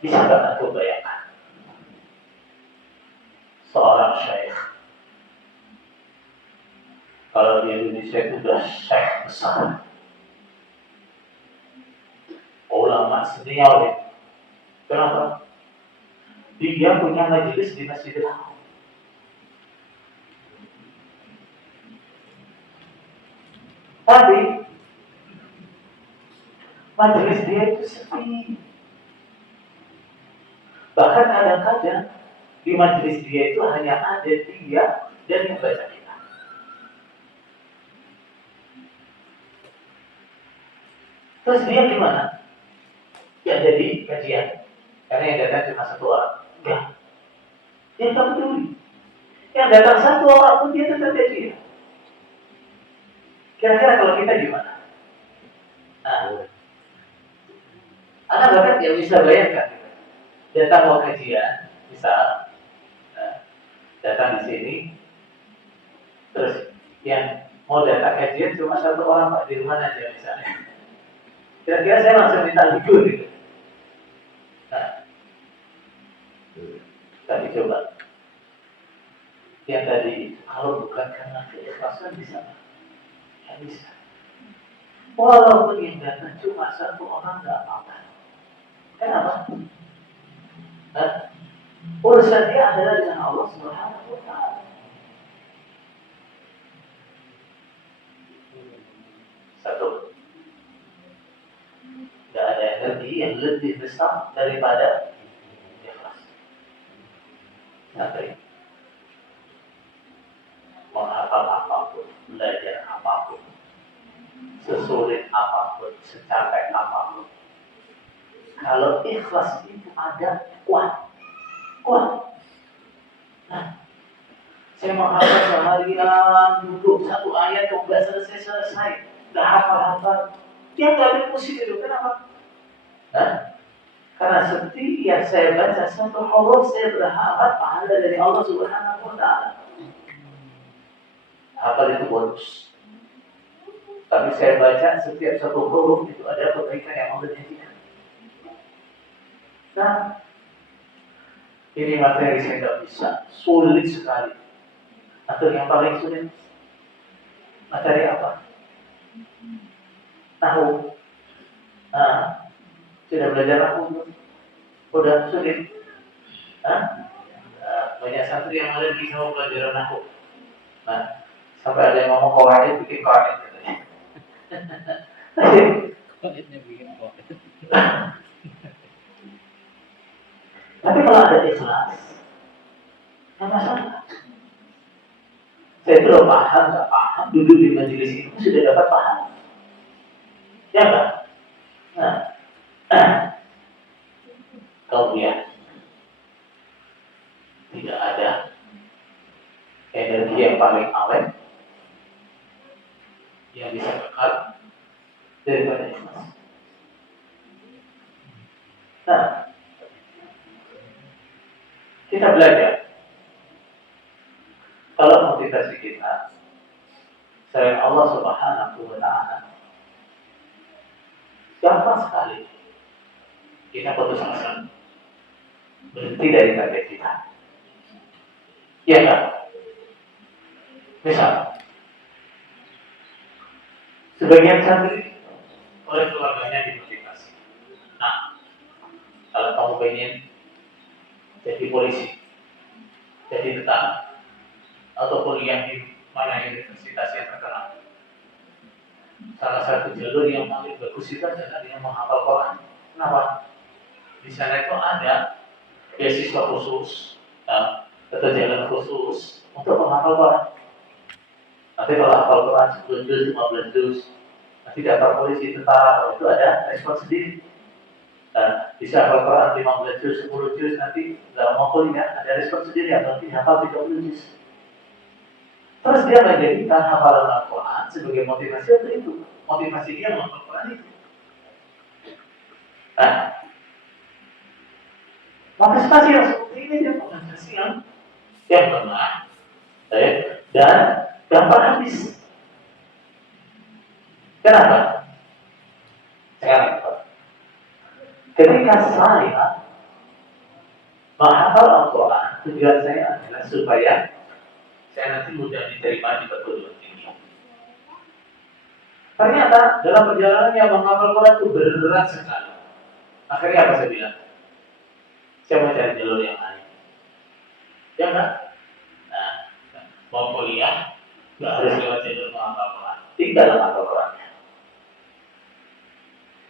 Bisa nggak antum bayangkan seorang syekh, kalau di Indonesia itu sudah syekh besar, ulama senior ya. Kenapa? Dia punya majelis di Masjidil Haram. Tapi majelis dia itu sepi. Bahkan kadang-kadang di majelis dia itu hanya ada dia dan yang baca kita. Terus dia gimana? Ya jadi kajian. Karena yang datang cuma satu orang. Enggak. Dia tak peduli. Yang datang satu orang pun dia tetap kajian. Kira-kira kalau kita gimana? Nah, anak bahkan dia bisa bayangkan. Datang mau kajian, misal datang di sini, terus yang mau datang kajian cuma satu orang Pak, di rumah aja misalnya. Kira-kira saya langsung minta libur gitu. Nah, tapi coba yang tadi kalau bukan karena keikhlasan bisa nggak bisa. Walaupun yang datang cuma satu orang nggak apa-apa. Kenapa? Nah, urusan dia adalah dengan Allah Subhanahu Wa Taala. Satu, tidak ada energi yang lebih besar daripada ikhlas. Nanti menghafal apapun, belajar apapun, sesulit apapun, secapek apapun, kalau ikhlas itu ada, kuat. Nah, saya menghafal seharian, duduk satu ayat kok nggak selesai, nggak hafal-hafal, dia nggak ada pusing itu. Kenapa? Nah, karena setiap saya baca satu huruf, saya berharap pahala dari Allah Subhanahu Wa Taala. Hafal itu bonus. Tapi saya baca setiap satu huruf itu ada kebaikan yang Allah janjikan. Nah, ini materi saya nggak bisa, sulit sekali. Atau yang paling sulit, materi apa? Tahu. Nah, sudah belajar nahu, udah sulit. Banyak santri yang ada di sama pelajaran nahu. Nah, sampai ada yang ngomong kawaid bikin kawaid katanya. Kawaidnya bikin kawaid. Tapi kalau ada ikhlas, nggak masalah. Saya itu loh paham, nggak paham, duduk di majelis itu sudah dapat paham. Ya nggak? Nah, kemudian tidak ada energi yang paling awet yang bisa kekal daripada ikhlas. Nah, kita belajar. Kalau motivasi kita selain Allah Subhanahu Wa Taala, gampang sekali kita putus asa, berhenti dari target kita. Ya kan? Misal, sebagian santri oleh keluarganya dimotivasi. Nah, kalau kamu pengen jadi polisi, jadi tentara, atau kuliah di mana universitas yang terkenal, salah satu jalur yang paling bagus itu adalah dengan menghafal Quran. Kenapa? Di sana itu ada beasiswa khusus, atau jalan khusus untuk menghafal Quran. Nanti kalau hafal Quran 10 juz, 15 juz, nanti daftar polisi, tentara, itu ada respon sendiri. Bisa hafal Quran 15 juz, 10 juz, nanti dalam mau kuliah ada respon sendiri, atau nanti hafal 30 juz. Terus dia menjadikan hafalan Al-Quran sebagai motivasi untuk itu. Motivasi dia menghafal Quran itu. Nah, motivasi yang seperti ini dia motivasi yang benar, dan gampang habis. Kenapa? Sekarang, ketika saya menghafal Al-Quran tujuan saya adalah supaya saya nanti mudah diterima di perguruan tinggi. Ternyata dalam perjalanan yang menghafal Quran itu berat sekali. Akhirnya apa saya bilang? Saya mau cari jalur yang lain. Ya enggak? Nah, mau kuliah nggak harus lewat jalur menghafal Quran. Tinggal menghafal Qurannya.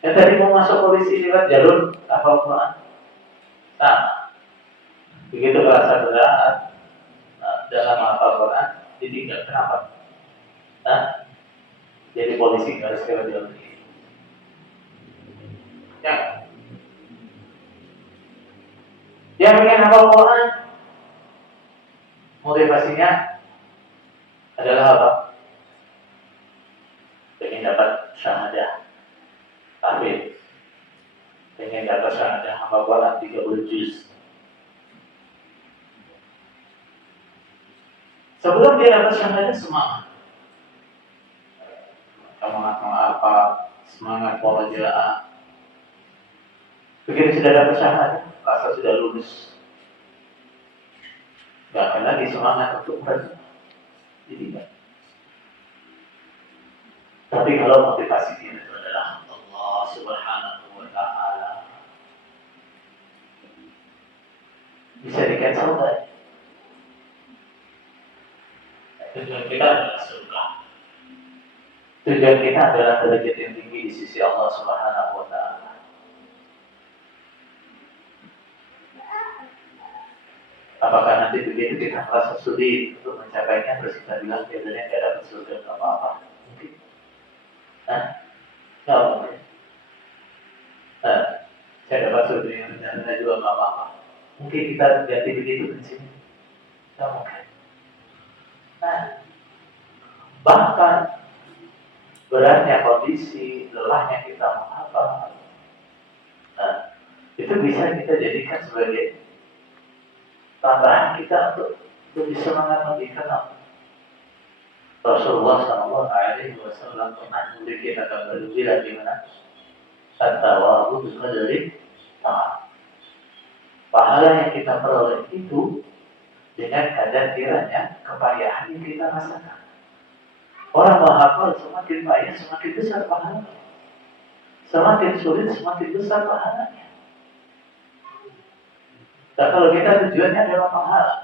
Yang tadi mau masuk polisi lewat jalur menghafal Quran. Sama. Begitu merasa berat dalam menghafal Quran, ditinggal. Kenapa? Nah, jadi polisi nggak harus lewat jalur ini. Ya. Yang ingin hafal Quran, motivasinya adalah apa? Pengen dapat syahadah. Tapi pengen dapat syahadah hafal Quran 30 juz. Sebelum dia dapat syahadah semangat. Semangat apa? Semangat murojaah. Begitu sudah dapat syahadah, rasa sudah lulus. Gak akan lagi semangat untuk belajar. Jadi enggak. Tapi kalau motivasi dia itu adalah Allah Subhanahu wa Ta'ala, bisa di-cancel nggak? Tujuan kita adalah surga. Tujuan kita adalah derajat yang tinggi di sisi Allah Subhanahu wa Ta'ala. Apakah nanti begitu kita merasa sulit untuk mencapainya, terus kita bilang biasanya tidak dapat surga, nggak apa-apa? Mungkin. Nggak mungkin. Saya dapat surga yang rendah juga nggak apa-apa. Mungkin kita ganti begitu di sini. Nggak mungkin. Bahkan beratnya kondisi, lelahnya kita menghafal, itu bisa kita jadikan sebagai tambahan kita untuk lebih semangat mendikan Rasulullah SAW pernah memiliki kata bergembira di mana at-tawadhu biqadri ta'at. Pahala yang kita peroleh itu dengan kadar kiranya kepayahan yang kita rasakan. Orang menghafal semakin payah semakin besar pahalanya. Semakin sulit semakin besar pahalanya. Dan kalau kita tujuannya adalah pahala,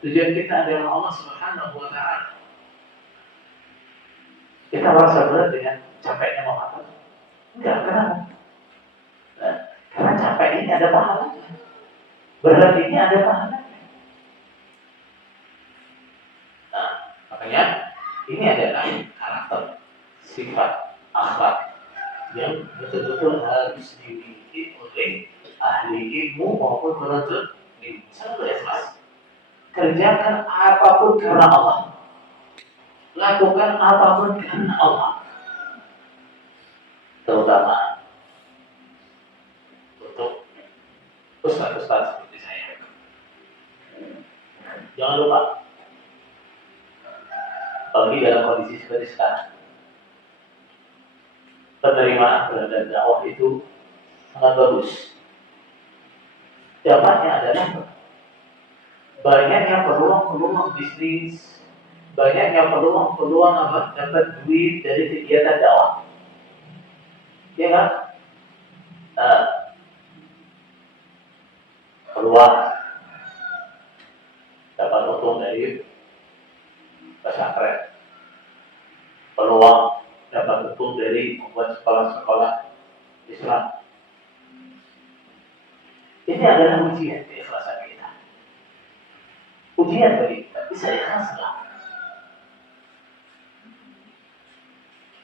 tujuan kita adalah Allah Subhanahu wa Ta'ala, kita merasa berat dengan capeknya menghafal? Enggak, kenapa? Karena capek ini ada pahalanya, berat ini ada pahalanya. Makanya ini adalah karakter, sifat, akhlak yang betul-betul harus dimiliki oleh ahli ilmu maupun penuntut ilmu. Selalu ikhlas. Kerjakan apapun karena Allah. Lakukan apapun karena Allah. Terutama untuk ustaz-ustaz seperti saya. Jangan lupa, apalagi dalam kondisi seperti sekarang, penerimaan terhadap dakwah itu sangat bagus. Dampaknya adalah banyaknya peluang-peluang bisnis, banyaknya peluang-peluang dapat duit dari kegiatan dakwah. Ya kan? Peluang dapat untung dari pesantren, peluang dapat untung dari membuat sekolah-sekolah Islam. Ini adalah ujian keikhlasan kita. Ujian bagi kita, bisa ikhlas nggak?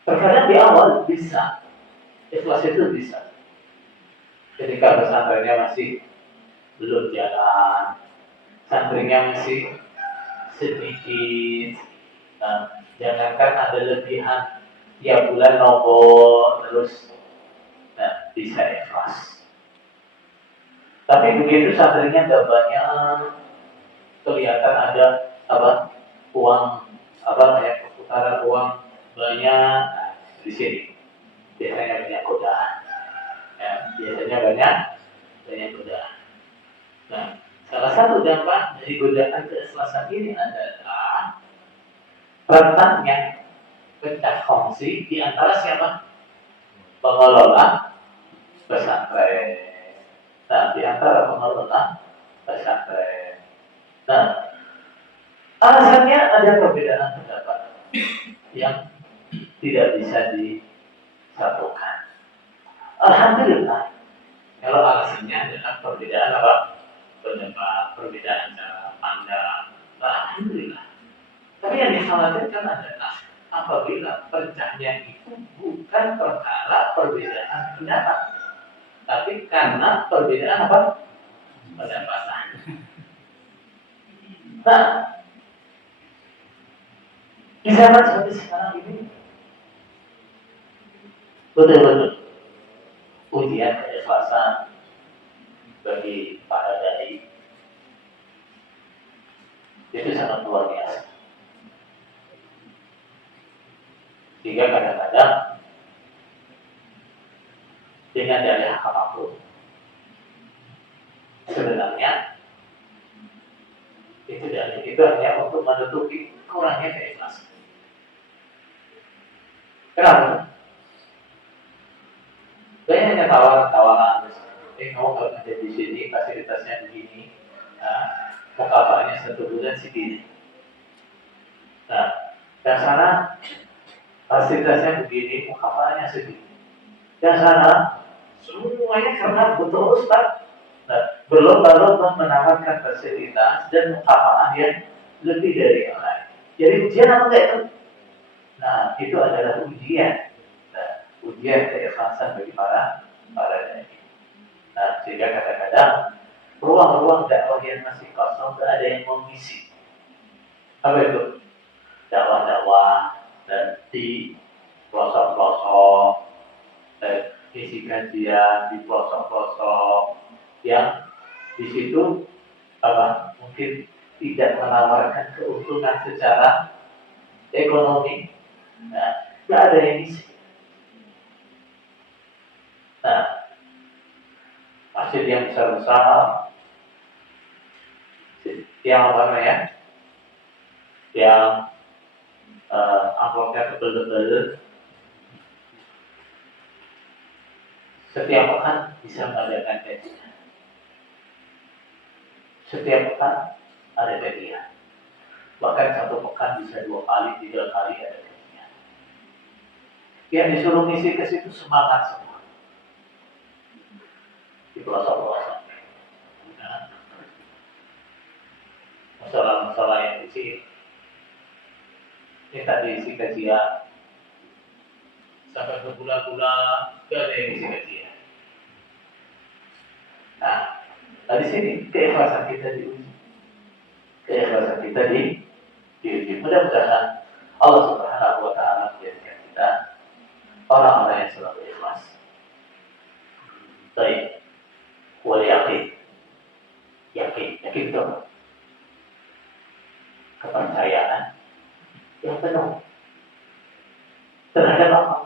Terkadang di awal bisa, ikhlas itu bisa. Ketika pesantrennya masih belum jalan, santrinya masih sedikit, jangankan ada lebihan tiap bulan nombor terus, bisa ikhlas. Tapi begitu santrinya ada banyak, kelihatan ada uang perputaran uang banyak, di sini biasanya banyak godaan. Biasanya banyak godaan. Nah, satu dampak dari godaan keikhlasan ini adalah rentannya pecah kongsi di antara siapa? Pengelola pesantren. Nah, di antara pengelola pesantren. Nah, alasannya ada perbedaan pendapat yang tidak bisa disatukan. Alhamdulillah, kalau alasannya adalah perbedaan apa? Pendapat, perbedaan cara pandang. Nah, alhamdulillah. Tapi yang dikhawatirkan adalah apabila pecahnya itu bukan perkara perbedaan pendapat, tapi karena perbedaan apa? Pendapatan. Nah, di zaman seperti sekarang ini betul-betul ujian keikhlasan bagi para dai itu sangat luar biasa. Sehingga kadang-kadang dengan dalih apapun sebenarnya itu dalih itu hanya untuk menutupi kurangnya keikhlasan. Kenapa? Saya hanya tawaran-tawaran, kamu kalau ada di sini fasilitasnya begini, nah, mukafatnya 1 bulan segini. Nah, yang sana fasilitasnya begini, mukafatnya segini. Yang sana semuanya karena butuh ustaz. Nah, berlomba-lomba menawarkan fasilitas dan mukafat yang lebih dari yang lain. Jadi ujian apa enggak itu? Nah, itu adalah ujian. Nah, ujian keikhlasan bagi para dai. Nah, sehingga kadang-kadang ruang-ruang dakwah yang masih kosong, tidak ada yang mengisi. Apa itu? Dakwah-dakwah dan di pelosok-pelosok, dan isi kajian di pelosok-pelosok yang di situ apa? Mungkin tidak menawarkan keuntungan secara ekonomi. Nah, tidak ada yang isi. Nah, masjid yang besar-besar, yang apa namanya, yang amplopnya tebel-tebel, setiap pekan bisa mengadakan kajian. Setiap pekan ada kajian. Bahkan 1 pekan bisa 2 kali, 3 kali ada kajian. Yang disuruh ngisi ke situ semangat semua. Di pelosok-pelosok. Nah, masalah-masalah yang kecil. Ini tadi isi kajian. Sampai berbulan-bulan gak ada yang isi kajian. Nah, di sini keikhlasan kita diuji. Keikhlasan kita diuji. Mudah-mudahan Allah Subhanahu wa taala menjadikan kita orang-orang yang selalu ikhlas. Baik. Wal yakin. Yakin itu apa? Kepercayaan yang penuh terhadap apa?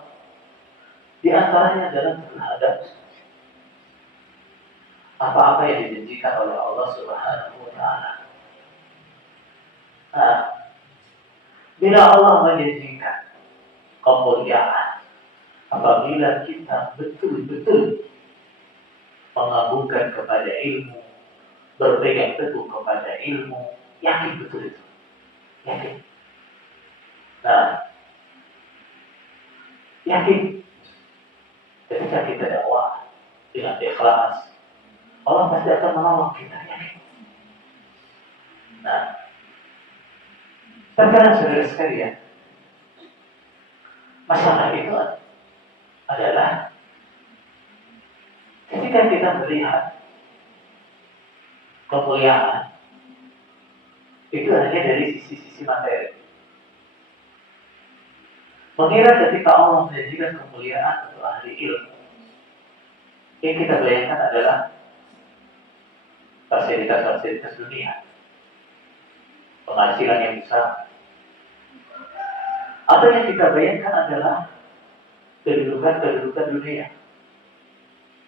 Di antaranya adalah terhadap apa-apa yang dijanjikan oleh Allah Subhanahu wa taala. Nah, bila Allah menjanjikan kemuliaan, apabila kita betul-betul mengagungkan kepada ilmu, berpegang teguh kepada ilmu, yakin betul itu. Yakin. Nah, yakin ketika kita dakwah dengan ikhlas, Allah pasti akan menolong kita, yakin. Nah, terkadang saudara sekalian, masalah itu adalah ketika kita melihat kemuliaan itu hanya dari sisi-sisi materi. Mengira ketika Allah menjanjikan kemuliaan untuk ahli ilmu, yang kita bayangkan adalah fasilitas-fasilitas dunia, penghasilan yang besar, atau yang kita bayangkan adalah kedudukan dunia.